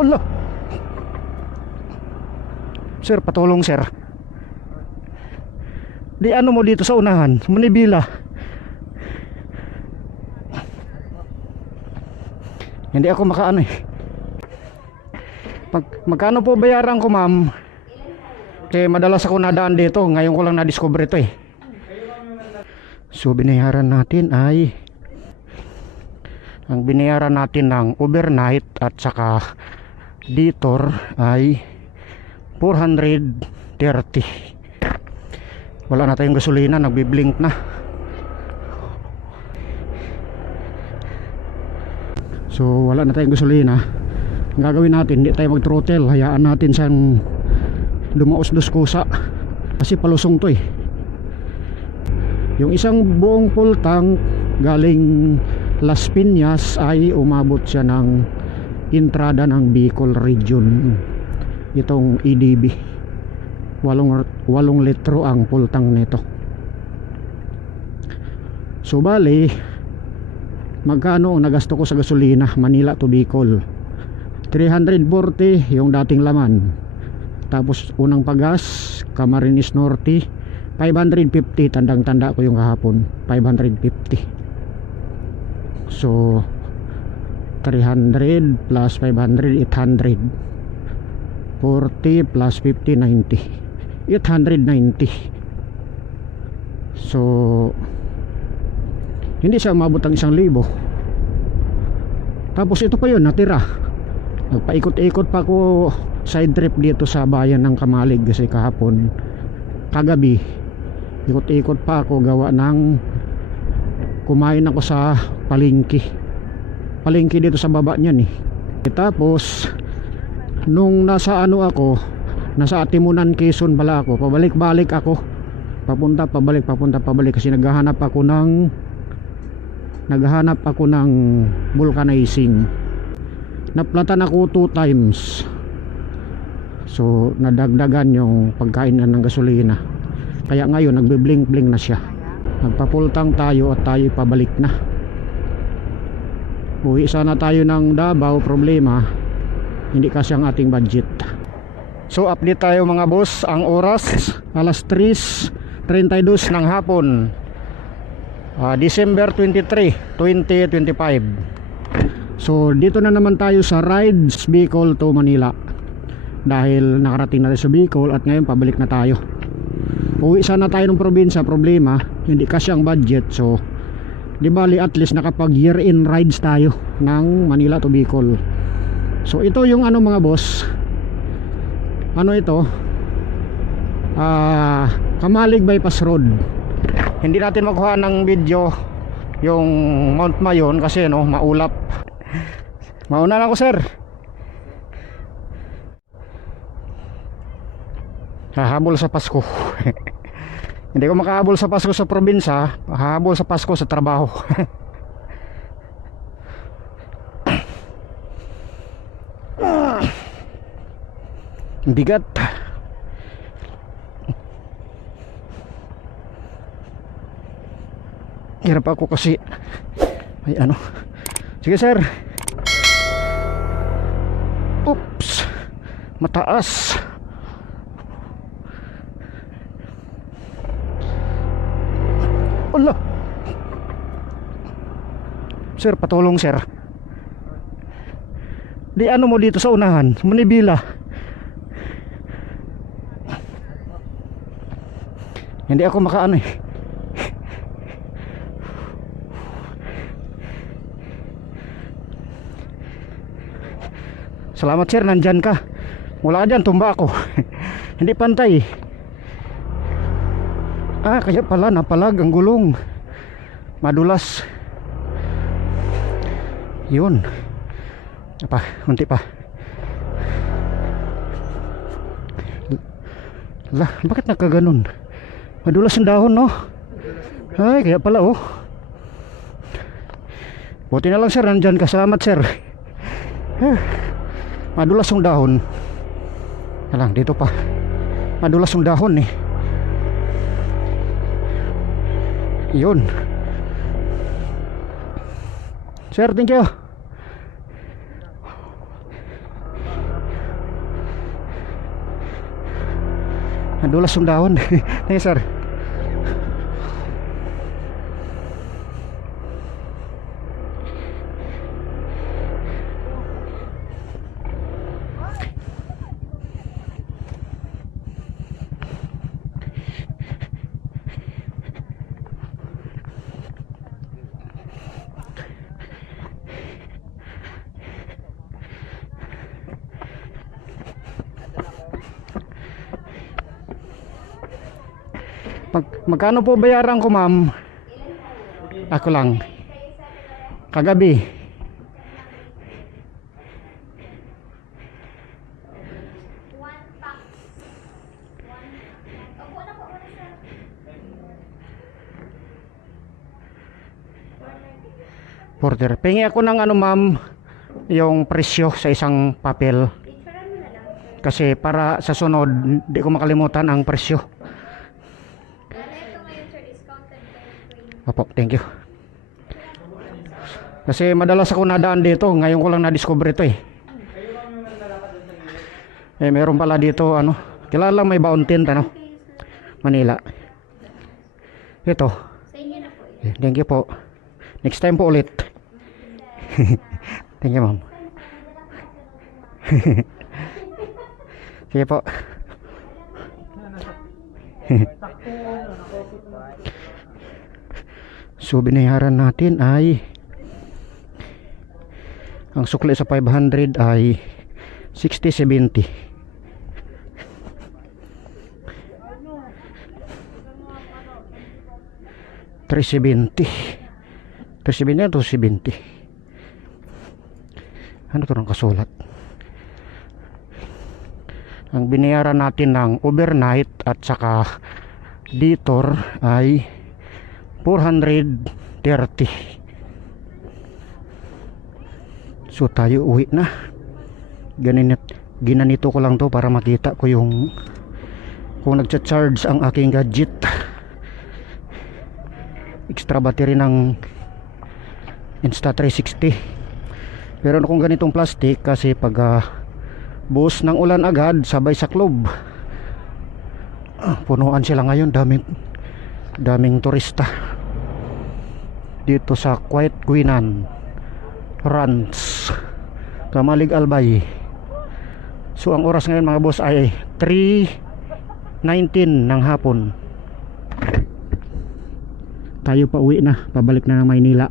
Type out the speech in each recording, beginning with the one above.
Allah. Sir, patulong sir. Di ano mo dito sa unahan, Manibila. Hindi ako makaano eh. Magkano po bayaran ko, ma'am? Kasi madalas ako nadaan dito. Ngayon ko lang na-discover ito eh. So binayaran natin ay, ang binayaran natin ng overnight at saka detour ay 430. Wala na tayong gasolina, nagbi-blink na. So wala na tayong gasolina. Ang gagawin natin, hindi tayo mag-throttle. Hayaan natin siyang dumaos-dos kusa. Kasi palusong to eh. Yung isang buong full tank galing Las Piñas ay umabot siya ng entrada ng Bicol region. Itong EDB 8 litro ang full tank nito. So bali, magkano nagasto ko sa gasolina Manila to Bicol? 340 yung dating laman. Tapos unang pagas Camarines Norte 550, tandang-tanda ko yung kahapon 550. So 300 plus 500 800, 40 plus 50 90, 890. So hindi siya umabot ang 1,000. Tapos ito pa yun natira. Nagpaikot-ikot pa ako side trip dito sa bayan ng Kamalig kasi kahapon, kagabi ikot-ikot pa ako gawa ng kumain ako sa palengke dito sa baba niyan eh. Tapos nung nasa ano ako, nasa Atimunan, Quezon pala ako, pabalik-balik ako, papunta pabalik kasi naghahanap ako ng vulcanizing. Naplatan ako 2 times. So nadagdagan yung pagkain ng gasolina. Kaya ngayon nagbe-blink-blink na siya. Magpapultang tayo at tayo pabalik na. Uwi sana tayo ng Davao, problema hindi kasi ang ating budget. So update tayo mga boss. Ang oras alas 3:32 ng hapon, December 23, 2025. So dito na naman tayo sa Rides Bicol to Manila. Dahil nakarating na tayo sa Bicol at ngayon pabalik na tayo. Uwi sana tayo ng probinsya, problema hindi kasi ang budget. So di bali at least nakapag year in rides tayo ng Manila to Bicol. So ito yung ano mga boss, ano ito, Kamalig Bypass Road. Hindi natin makuha ng video yung Mount Mayon kasi no, maulap. Mauna na ako sir. Hahabol sa Pasko. Hindi ko makahabol sa Pasko sa probinsya, hahabol sa Pasko sa trabaho. Bigat. Hirap ako kasi ay ano. Sige sir. Oops. Mataas. Allah. Sir, patulong sir. Di ano mo dito sa unahan, Manibila. Hindi ako makaano eh. Salamat sir, nandyan ka. Wala ka dyan, tumba ako. Hindi pantay. Kaya pala napalag ang gulong. Madulas. Yun. Unti pa. Lah, bakit nagkaganon? Madulas ang dahon, no? Ay, kaya pala, oh. Buti na lang, sir. Nandyan ka. Salamat, sir. Madulas ang dahon. Alang, dito pa. Madulas ang dahon, eh. Yun. Sir, thank you. Nadulas yung dahon. Thank you, sir. Magkano po bayaran ko, ma'am? Ako lang. Kagabi. Porter. Pengi ako ng ano, ma'am, yung presyo sa isang papel. Kasi para sa sunod, hindi ko makalimutan ang presyo. Opo, thank you. Kasi madalas ako nadaan dito. Ngayon ko lang na-discover ito eh. Meron pala dito ano. Kilala may Bauntin ano? Manila. Ito. Thank you po. Next time po ulit. Thank you, ma'am. Sige po. So binayaran natin ay ang sukli sa 500 ay 60-70. $370 to 70. Ano to ng kasulat? Ang binayaran natin ng overnight at saka detour ay 430. So tayo uwi na. Ginanito ko lang to para makita ko yung kung nagcha-charge ang aking gadget. Extra battery ng Insta360. Pero kung ganitong plastic kasi pag buhos ng ulan agad sabay sa club, punuan sila ngayon. Daming turista dito sa Quiet Guinan Ranch, Kamalig Albay. So ang oras ngayon mga boss ay 3:19 ng hapon. Tayo pa uwi na, pabalik na ng Maynila.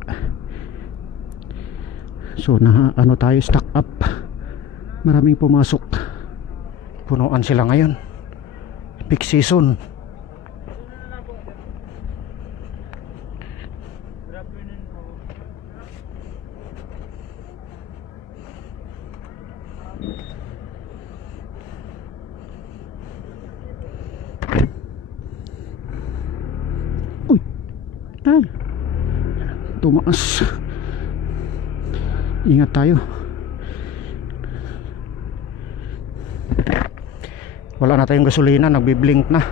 So na ano tayo, stock up. Maraming pumasok. Punuan sila ngayon. Peak season. Uy. Ay. Tumaas. Ingat tayo. Wala na tayong gasolina, nagbi-blink na.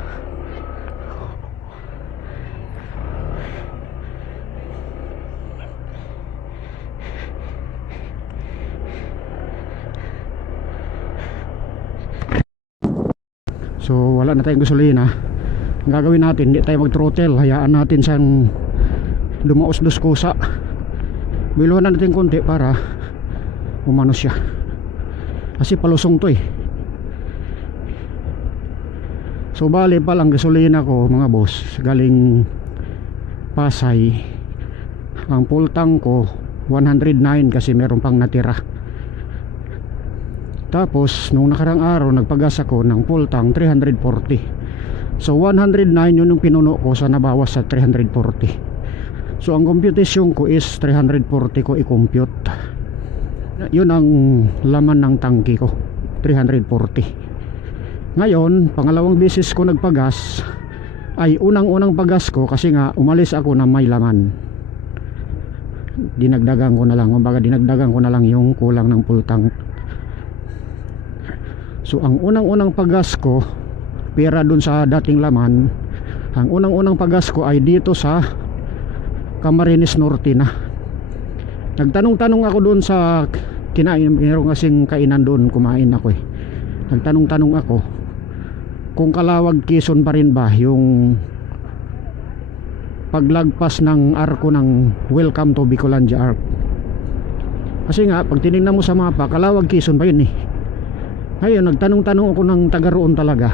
So wala na tayong gasolina. Ang gagawin natin, hindi tayo mag-throttle. Hayaan natin siyang dumaos-dos kusa. Biluhan na natin konti para umano siya. Kasi palusong to eh. So bali pa lang gasolina ko mga boss, galing Pasay. Ang full tank ko 109 kasi meron pang natira. Tapos nung nakarang araw nagpagas ako ng full tank 340. So 109 yun yung pinuno ko sa nabawas sa 340. So ang computation ko is 340 ko i-compute. Yun ang laman ng tangke ko, 340. Ngayon, pangalawang beses ko nagpagas ay unang-unang pagas ko kasi nga umalis ako na may laman. Dinagdagan ko na lang, kumbaga dinagdagan ko na lang yung kulang ng full tank. So ang unang-unang pagas ko, pera dun sa dating laman, ang unang-unang pagas ko ay dito sa Camarines Norte na. Nagtanong-tanong ako doon sa kinain, meron kasing kainan doon, kumain ako eh. Nagtanong-tanong ako kung Calawag Quezon pa rin ba yung paglagpas ng arko ng Welcome to Bicolandia Arc. Kasi nga pag tinignan mo sa mapa, Calawag Quezon pa yun eh. Ngayon nagtanong-tanong ako ng taga roon talaga,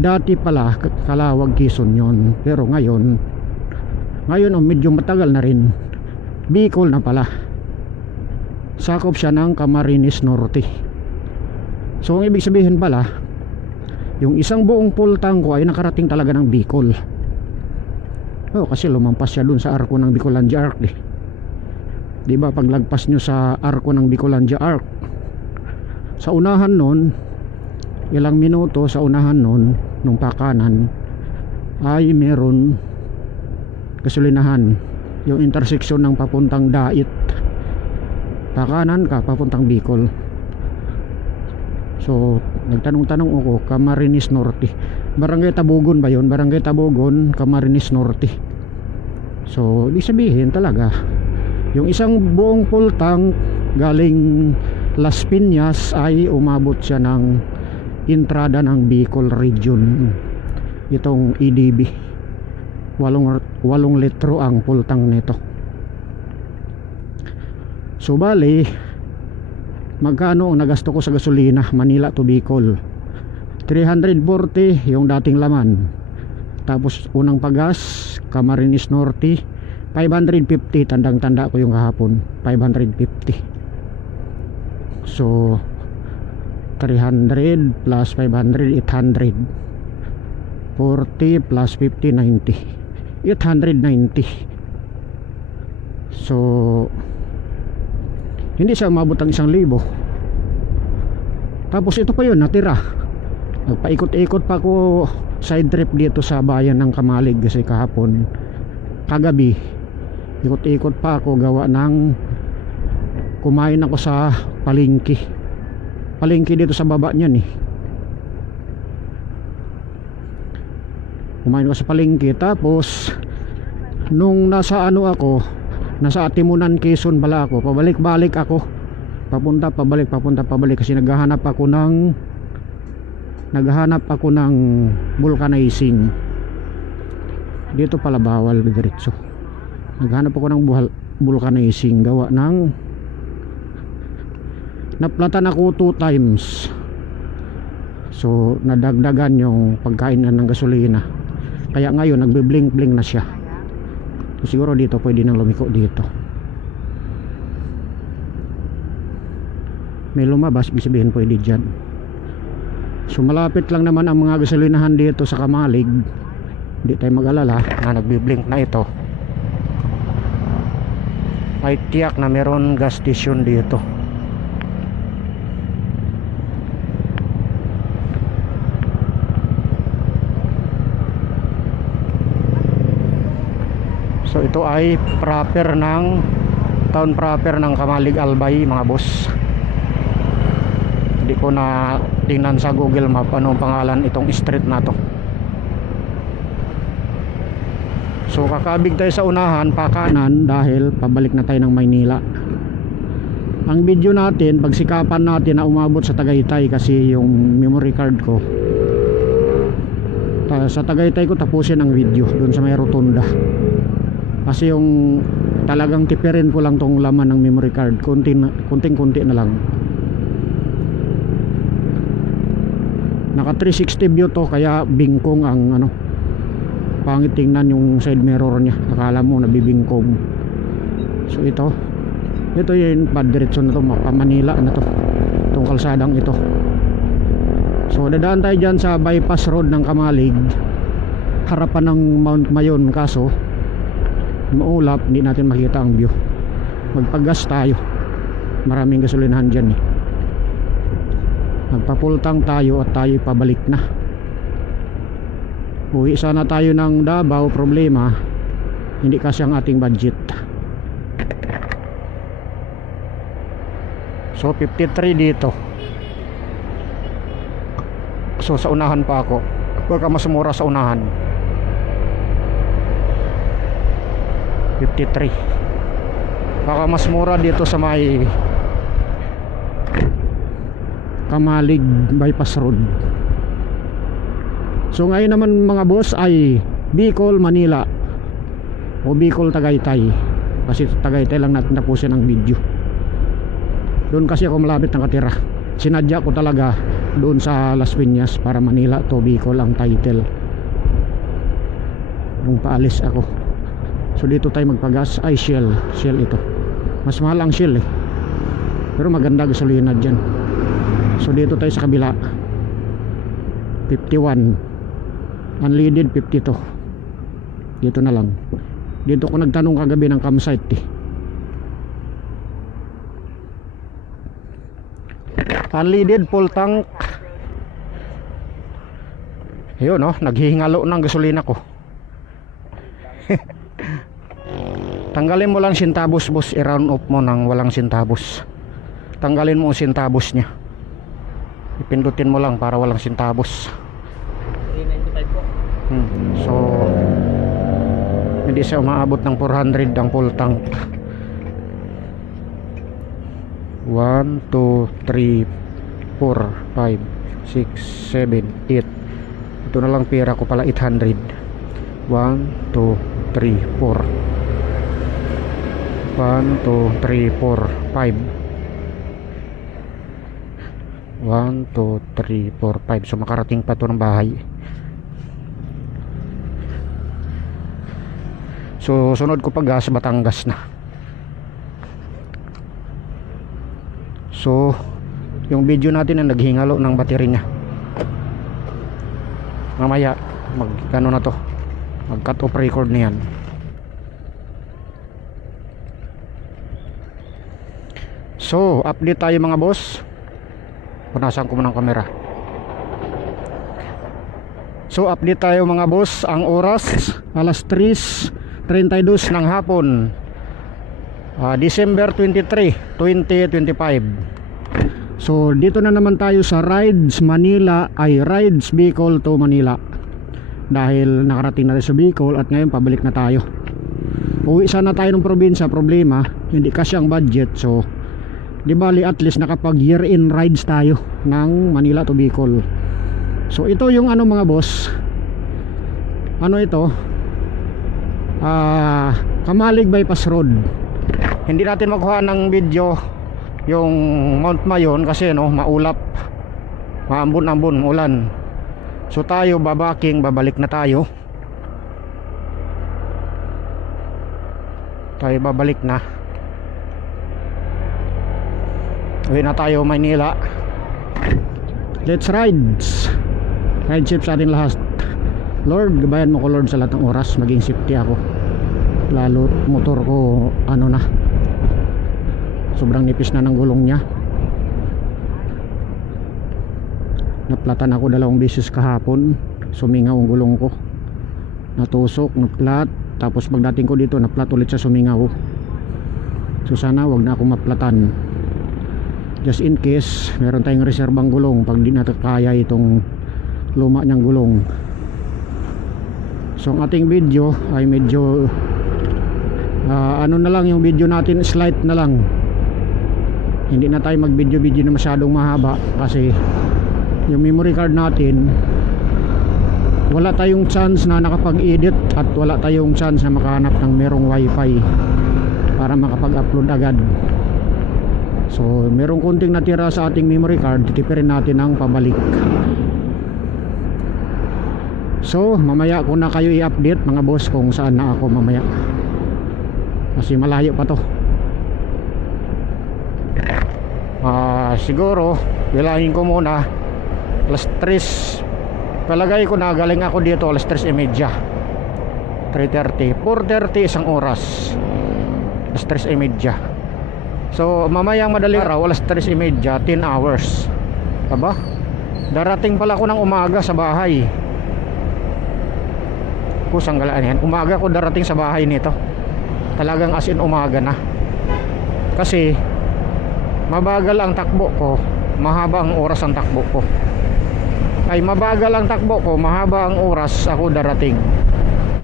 dati pala Calawag Quezon yun, pero ngayon medyo matagal na rin, Bicol na pala. Sakop siya ng Camarines Norte. So ang ibig sabihin pala, yung isang buong pultang ko ay nakarating talaga ng Bicol. Kasi lumampas siya dun sa arko ng Bicolandia Arc eh. Diba paglagpas nyo sa arko ng Bicolandia Arc, sa unahan nun, ilang minuto sa unahan nun, nung pakanan ay meron gasolinahan, yung intersection ng papuntang Dait, pakanan ka papuntang Bicol. So nagtanong-tanong ako, Camarines Norte, Barangay Tabugon ba yun? Barangay Tabugon, Camarines Norte. So ibig sabihin talaga, yung isang buong pultang galing Las Piñas ay umabot siya ng entrada ng Bicol Region. Itong EDB, 8 litro ang pultang nito. So bali, magkano ang nagasto ko sa gasolina Manila to Bicol? 340 yung dating laman. Tapos unang pagas Camarines Norte 550, tandang-tanda ko yung kahapon, 550. So 300 plus 500, 800. 40 plus 50, 90. 890. So hindi siya umabot ang 1,000. Tapos ito pa yun natira. Nagpaikot-ikot pa ako side trip dito sa bayan ng Kamalig kasi kahapon, kagabi, ikot-ikot pa ako gawa ng kumain ako sa palengke dito sa baba niyan eh. Kumain ako sa palengke, tapos nung nasa nasa Atimunan, Quezon pala ako, pabalik-balik ako, papunta pabalik kasi naghahanap ako ng vulcanizing. Dito pala bawal diretso. Naghanap ako ng vulcanizing gawa ng naplatan ako 2 times. So nadagdagan yung pagkainan ng gasolina, kaya ngayon nagbe-blink na siya. So, siguro dito pwede nang lumiko dito. May lumabas, sabihin pwede dyan. So malapit lang naman ang mga gasolinahan dito sa Kamalig. Hindi tayo mag-alala na nagbe-blink na ito. Ay tiyak na meron gas station dito. So ito ay town proper ng Kamalig Albay mga boss. Hindi ko na tingnan sa Google Map anong pangalan itong street na to. So kakabig tayo sa unahan, pakanan, dahil pabalik na tayo ng Maynila. Ang video natin, pagsikapan natin na umabot sa Tagaytay kasi yung memory card ko, sa Tagaytay ko tapusin ang video doon sa may rotunda. Kasi yung talagang tipirin ko lang tong laman ng memory card, konting-konti na lang. Naka 360 view to, kaya bingkong ang pangit tingnan yung side mirror niya, akala mo nabibingkong. So ito yung padiretso na to, mapa Manila na to, itong kalsadang ito. So dadaan tayo dyan sa bypass road ng Kamalig, harapan ng Mount Mayon, kaso maulap, hindi natin makita ang view. Magpaggas tayo, maraming gasolinahan dyan eh. Magpapultang tayo at tayo pabalik na. Uwi sana tayo ng Davao, problema hindi kasi ang ating budget. So 53 dito. So sa unahan pa ako, baka mas mura sa unahan. 53. Baka mas mura dito sa may Kamalig bypass road. So ngayon naman mga boss ay Bicol, Manila o Bicol, Tagaytay. Kasi Tagaytay lang natin tapusin ang video. Doon kasi ako malapit nakatira. Sinadya ko talaga doon sa Las Piñas para Manila to Bicol ang title nung paalis ako. So dito tayo magpagas. Ay Shell ito. Mas mahal ang Shell pero maganda gasolina dyan. So dito tayo sa kabila, 51 unleaded, 52. Dito na lang. Dito ko nagtanong kagabi ng campsite unleaded full tank. Ayun naghihingalo ng gasolina ko. Tanggalin mo lang sintabos boss, i-round up mo ng walang sintabos. Tanggalin mo ang sintabos nya, ipindutin mo lang para walang sintabos. 395 po. So hindi siya umaabot ng 400 ang full tank. 1, 2, 3, 4, 5, 6, 7, 8. Ito na lang pera ko pala, 800. 1, 2, 3, 4. 1, 2, 3, 4, 5. 1, 2, 3, 4, 5. So makarating pa to ng bahay. So sunod ko pa gas Batangas na. So yung video natin na naghingalo ng battery nya, mamaya mag na to, mag cut off record na yan. So update tayo mga boss. Punasan ko muna ang camera. So update tayo mga boss. Ang oras alas 3:32 ng hapon, December 23, 2025. So dito na naman tayo sa Rides Manila, ay Rides Bicol to Manila. Dahil nakarating na tayo sa Bicol at ngayon pabalik na tayo. Uwi sana tayo ng probinsya, problema hindi kasi ang budget. So di bali at least nakapag year in rides tayo ng Manila to Bicol. So ito yung mga boss, ito Kamalig Bypass Road. Hindi natin makuha ng video yung Mount Mayon kasi maulap, maambon-ambon, ulan. So tayo babalik na tayo babalik na. Uwi na tayo Manila. Let's rides. Ride ship sa atin lahat. Lord, gabayan mo ko Lord sa lahat ng oras. Maging safety ako. Lalo motor ko na, sobrang nipis na ng gulong nya. Naplatan ako 2 beses kahapon. Sumingaw ang gulong ko. Natusok, naplat. Tapos pagdating ko dito, naplat ulit sa sumingaw. So sana wag na ako maplatan. Just in case meron tayong reserbang gulong pag di natin kaya itong luma niyang gulong. So ang ating video ay medyo na lang yung video natin, slight na lang. Hindi na tayo mag video na masyadong mahaba kasi yung memory card natin wala tayong chance na nakapag-edit at wala tayong chance na makahanap ng merong wifi para makapag-upload agad. So merong kunting natira sa ating memory card, titipirin natin ang pabalik. So mamaya ko na kayo i-update mga boss kung saan na ako mamaya, kasi malayo pa to. Siguro bilangin ko muna alas 3. Palagay ko na galing ako dito alas 3:30, 3:30, 4:30 isang oras, alas 3:30. So mamayang madaling araw alas 3:30, 10 hours. Aba, darating pala ako ng umaga sa bahay. Kusang galaan yan, umaga ko darating sa bahay nito. Talagang as in umaga na. Kasi mabagal ang takbo ko, mahaba ang oras ang takbo ko. Ay mabagal ang takbo ko, mahaba ang oras ako darating.